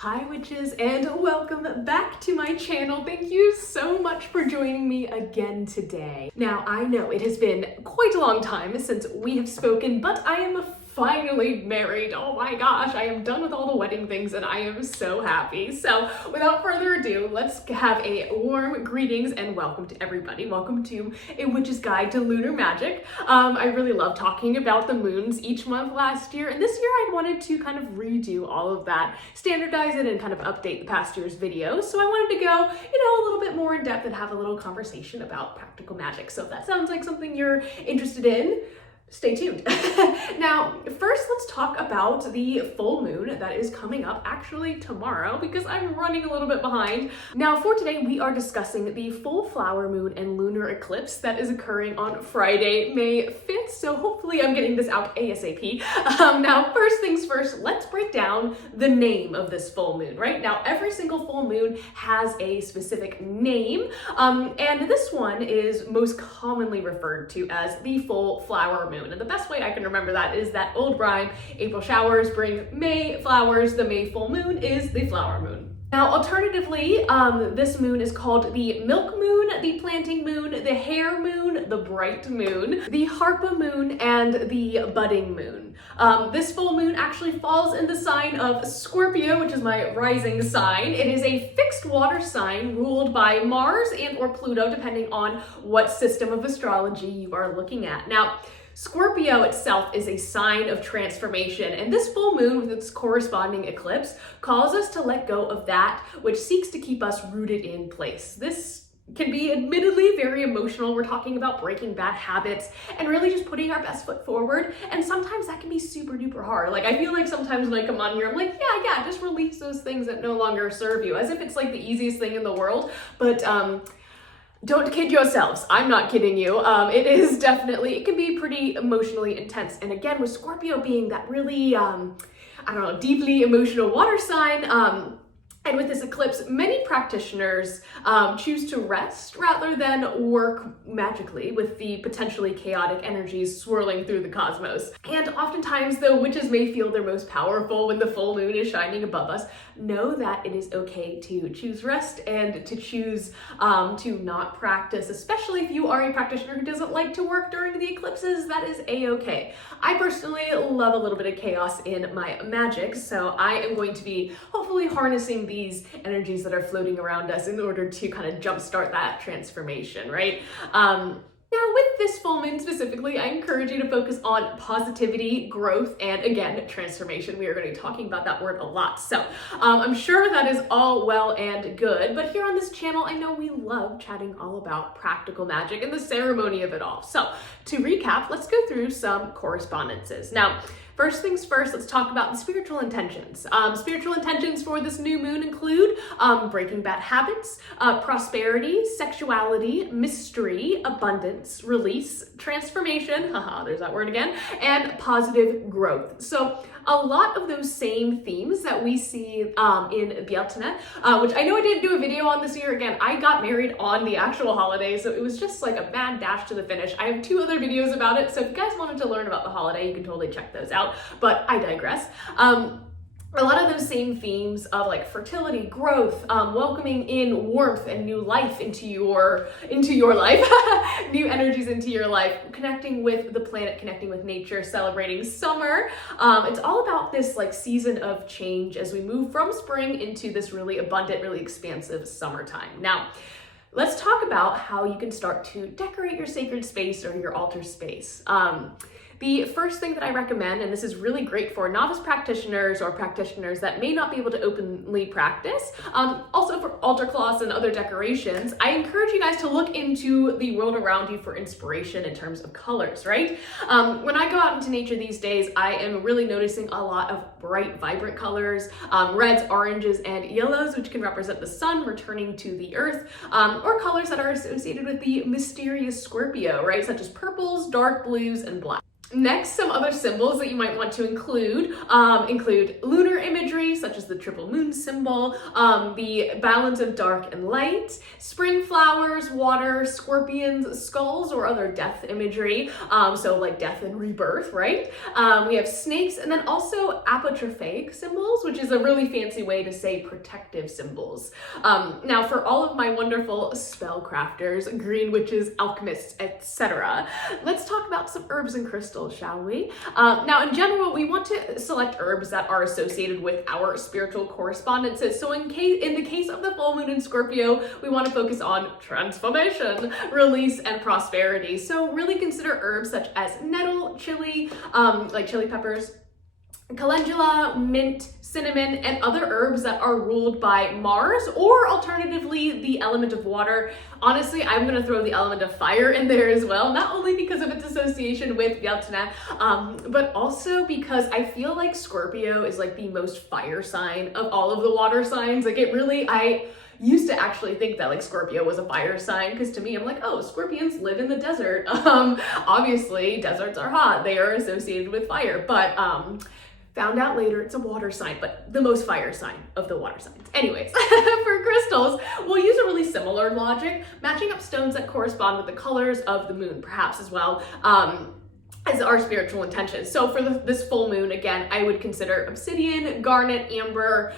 Hi witches, and welcome back to my channel. Thank you so much for joining me again today. Now, I know it has been quite a long time since we have spoken, but I am finally married. Oh my gosh, I am done with all the wedding things and I am so happy. So without further ado, let's have a warm greetings and welcome to everybody. Welcome to A Witch's Guide to Lunar Magic. I really love talking about the moons each month last year, and this year I wanted to kind of redo all of that, standardize it, and kind of update the past year's videos. So I wanted to go, a little bit more in depth and have a little conversation about practical magic. So if that sounds like something you're interested in, stay tuned. Now, first let's talk about the full moon that is coming up actually tomorrow because I'm running a little bit behind. Now, for today, we are discussing the full flower moon and lunar eclipse that is occurring on Friday, May 5th. So hopefully I'm getting this out ASAP. Now, first things first, let's break down the name of this full moon, right? Now, every single full moon has a specific name, and this one is most commonly referred to as the full flower moon. And the best way I can remember that is that old rhyme, April showers bring May flowers, the May full moon is the flower moon. Now, alternatively, this moon is called the milk moon, the planting moon, the hare moon, the bright moon, the harpa moon, and the budding moon. This full moon actually falls in the sign of Scorpio, which is my rising sign. It is a fixed water sign ruled by Mars and or Pluto, depending on what system of astrology you are looking at. Now, Scorpio itself is a sign of transformation, and this full moon with its corresponding eclipse calls us to let go of that which seeks to keep us rooted in place. This can be admittedly very emotional. We're talking about breaking bad habits and really just putting our best foot forward, and sometimes that can be super duper hard. Like, I feel like sometimes when I come on here, I'm like, yeah, just release those things that no longer serve you, as if it's like the easiest thing in the world, but don't kid yourselves. I'm not kidding you. It can be pretty emotionally intense. And again, with Scorpio being that really, deeply emotional water sign, and with this eclipse, many practitioners choose to rest rather than work magically with the potentially chaotic energies swirling through the cosmos. And oftentimes, though witches may feel their most powerful when the full moon is shining above us, know that it is okay to choose rest and to choose to not practice, especially if you are a practitioner who doesn't like to work during the eclipses. That is a-okay. I personally love a little bit of chaos in my magic, so I am going to be hopefully harnessing these energies that are floating around us in order to kind of jumpstart that transformation, right? Now, with this full moon specifically, I encourage you to focus on positivity, growth, and again, transformation. We are going to be talking about that word a lot. So I'm sure that is all well and good, but here on this channel, I know we love chatting all about practical magic and the ceremony of it all. So to recap, let's go through some correspondences. Now, first things first, let's talk about the spiritual intentions. Spiritual intentions for this new moon include breaking bad habits, prosperity, sexuality, mystery, abundance, release, transformation, there's that word again, and positive growth. So a lot of those same themes that we see in Bjeltene, which I know I didn't do a video on this year. Again, I got married on the actual holiday, so it was just like a mad dash to the finish. I have 2 other videos about it, so if you guys wanted to learn about the holiday, you can totally check those out, but I digress. A lot of those same themes of like fertility, growth, welcoming in warmth and new life into your life, new energies into your life, connecting with the planet, connecting with nature, celebrating summer. It's all about this like season of change as we move from spring into this really abundant, really expansive summertime. Now, let's talk about how you can start to decorate your sacred space or your altar space. The first thing that I recommend, and this is really great for novice practitioners or practitioners that may not be able to openly practice, also for altar cloths and other decorations, I encourage you guys to look into the world around you for inspiration in terms of colors, right? When I go out into nature these days, I am really noticing a lot of bright, vibrant colors, reds, oranges, and yellows, which can represent the sun returning to the earth, or colors that are associated with the mysterious Scorpio, right? Such as purples, dark blues, and black. Next, some other symbols that you might want to include lunar imagery, such as the triple moon symbol, the balance of dark and light, spring flowers, water, scorpions, skulls, or other death imagery, so like death and rebirth, right? We have snakes, and then also apotropaic symbols, which is a really fancy way to say protective symbols. Now, for all of my wonderful spellcrafters, green witches, alchemists, etc., let's talk about some herbs and crystals, shall we? Now, in general, we want to select herbs that are associated with our spiritual correspondences. So in the case of the full moon in Scorpio, we want to focus on transformation, release, and prosperity. So really consider herbs such as nettle, chili, like chili peppers, calendula, mint, cinnamon, and other herbs that are ruled by Mars, or alternatively, the element of water. Honestly, I'm going to throw the element of fire in there as well, not only because of its association with Vyaltana, but also because I feel like Scorpio is like the most fire sign of all of the water signs. Like I used to actually think that like Scorpio was a fire sign, because to me, I'm like, oh, Scorpions live in the desert. Obviously, deserts are hot. They are associated with fire, but found out later it's a water sign, but the most fire sign of the water signs. Anyways, for crystals, we'll use a really similar logic, matching up stones that correspond with the colors of the moon, perhaps as well, as our spiritual intentions. So for this full moon, again, I would consider obsidian, garnet, amber,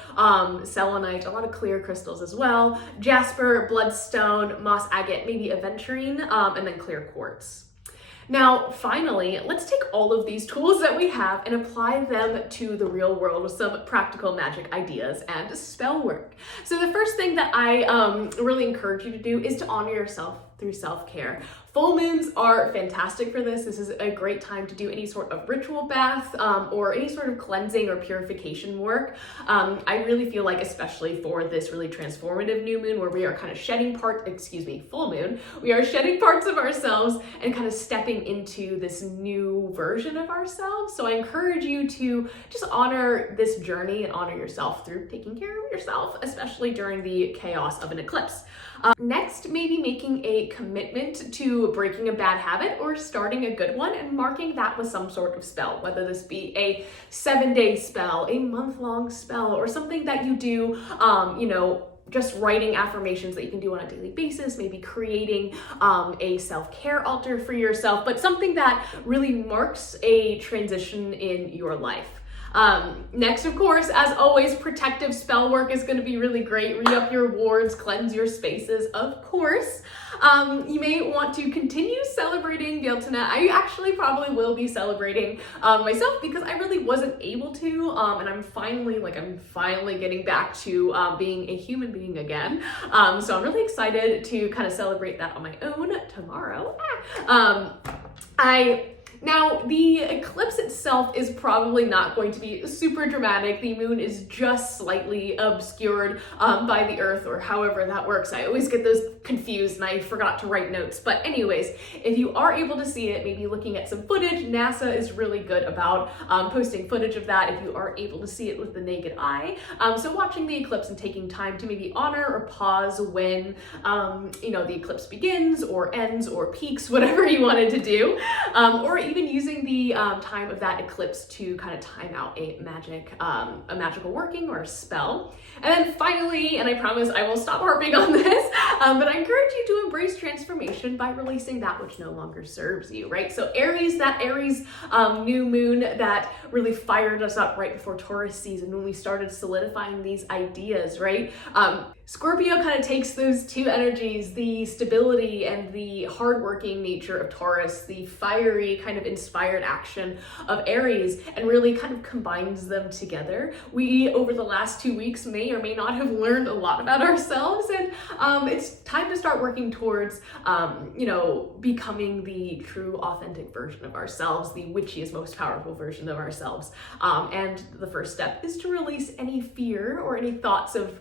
selenite, a lot of clear crystals as well, jasper, bloodstone, moss agate, maybe aventurine, and then clear quartz. Now, finally, let's take all of these tools that we have and apply them to the real world with some practical magic ideas and spell work. So the first thing that I really encourage you to do is to honor yourself through self-care. Full moons are fantastic for this. This is a great time to do any sort of ritual bath or any sort of cleansing or purification work. I really feel like, especially for this really transformative new moon where we are kind of shedding full moon, we are shedding parts of ourselves and kind of stepping into this new version of ourselves. So I encourage you to just honor this journey and honor yourself through taking care of yourself, especially during the chaos of an eclipse. Next, maybe making a commitment to breaking a bad habit or starting a good one and marking that with some sort of spell, whether this be a 7-day spell, a month-long spell, or something that you do, just writing affirmations that you can do on a daily basis, maybe creating a self-care altar for yourself, but something that really marks a transition in your life. Next, of course, as always, protective spell work is going to be really great. Re-up your wards, cleanse your spaces, of course. You may want to continue celebrating Vyaltana. I actually probably will be celebrating myself because I really wasn't able to, and I'm finally getting back to being a human being again. So I'm really excited to kind of celebrate that on my own tomorrow. Now, the eclipse itself is probably not going to be super dramatic. The moon is just slightly obscured by the earth, or however that works. I always get those confused and I forgot to write notes. But anyways, if you are able to see it, maybe looking at some footage, NASA is really good about posting footage of that if you are able to see it with the naked eye. So watching the eclipse and taking time to maybe honor or pause when, the eclipse begins or ends or peaks, whatever you wanted to do, or even using the time of that eclipse to kind of time out a magical working or a spell. And then finally, and I promise I will stop harping on this, but I encourage you to embrace transformation by releasing that which no longer serves you, right? So Aries new moon that really fired us up right before Taurus season when we started solidifying these ideas, right? Scorpio kind of takes those two energies, the stability and the hardworking nature of Taurus, the fiery kind of inspired action of Aries, and really kind of combines them together. We, over the last 2 weeks, may or may not have learned a lot about ourselves, and it's time to start working towards, becoming the true, authentic version of ourselves, the witchiest, most powerful version of ourselves. And the first step is to release any fear or any thoughts of,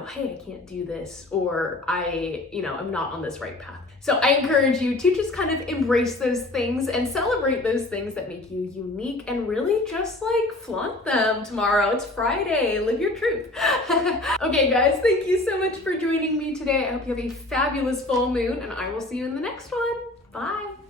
hey, I can't do this, or I'm not on this right path. So I encourage you to just kind of embrace those things and celebrate those things that make you unique and really just flaunt them tomorrow. It's Friday, live your truth. Okay guys, thank you so much for joining me today. I hope you have a fabulous full moon and I will see you in the next one. Bye.